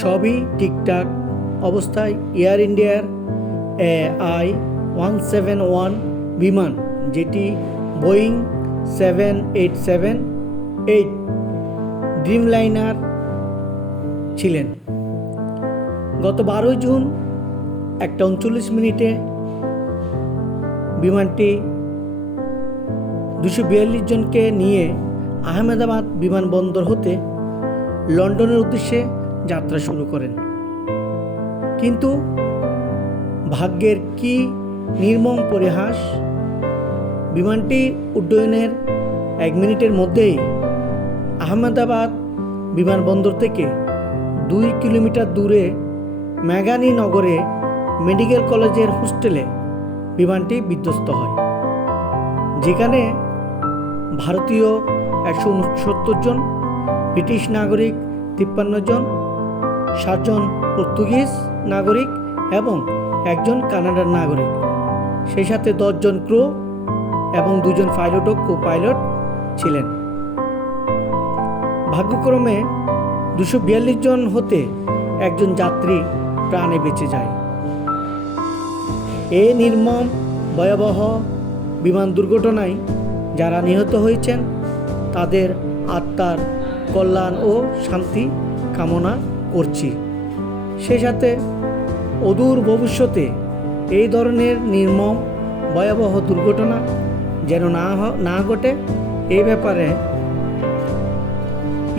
সবই ঠিকঠাক অবস্থায় এয়ার ইন্ডিয়ার AI-171 বিমান, যেটি বোয়িং 787-8 ড্রিমলাইনার ছিলেন। গত 12 জুন 1:39 বিমানটি 242 জনকে নিয়ে আহমেদাবাদ বিমানবন্দর হতে লন্ডনের উদ্দেশ্যে যাত্রা শুরু করেন। কিন্তু ভাগ্যের কি নির্মম পরিহাস, বিমানটি উড্ডয়নের 1 মিনিটের মধ্যেই আহমেদাবাদ বিমানবন্দর থেকে 2 কিলোমিটার দূরে মেঘানী নগরে মেডিকেল কলেজের হোস্টেলে বিমানটি বিধ্বস্ত হয়, যেখানে ভারতীয় 169 জন, ব্রিটিশ নাগরিক 53 জন, 7 জন পর্তুগিজ নাগরিক এবং 1 জন কানাডার নাগরিক, সেই সাথে 10 জন ক্রু এবং 2 জন পাইলট ও কো-পাইলট ছিলেন। ভাগ্যক্রমে 242 জন হতে 1 জন যাত্রী প্রাণে বেঁচে যায়। এই নির্মম ভয়াবহ বিমান দুর্ঘটনায় যারা নিহত হয়েছেন তাদের আত্মার কল্যাণ ও শান্তি কামনা করছি। সেই সাথে অদূর ভবিষ্যতে এই ধরনের নির্মম ভয়াবহ দুর্ঘটনা যেন না ঘটে, এই ব্যাপারে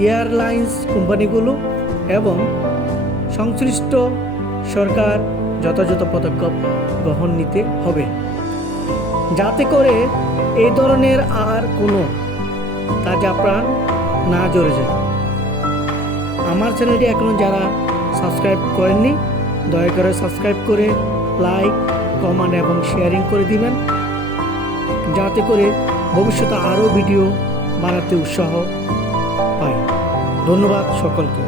এয়ারলাইন্স কোম্পানিগুলো এবং সংশ্লিষ্ট সরকার যথাযথ পদক্ষেপ গ্রহণ নিতে হবে, যাতে করে এই ধরনের আর কোনো তাজা প্রাণ না ঝরে যায়। আমার চ্যানেলটি এখনও যারা সাবস্ক্রাইব করেননি, দয়া করে সাবস্ক্রাইব করে লাইক, কমেন্ট এবং শেয়ারিং করে দিবেন, যাতে করে ভবিষ্যতে আরও ভিডিও বানাতে উৎসাহ পাই। ধন্যবাদ সকলকে।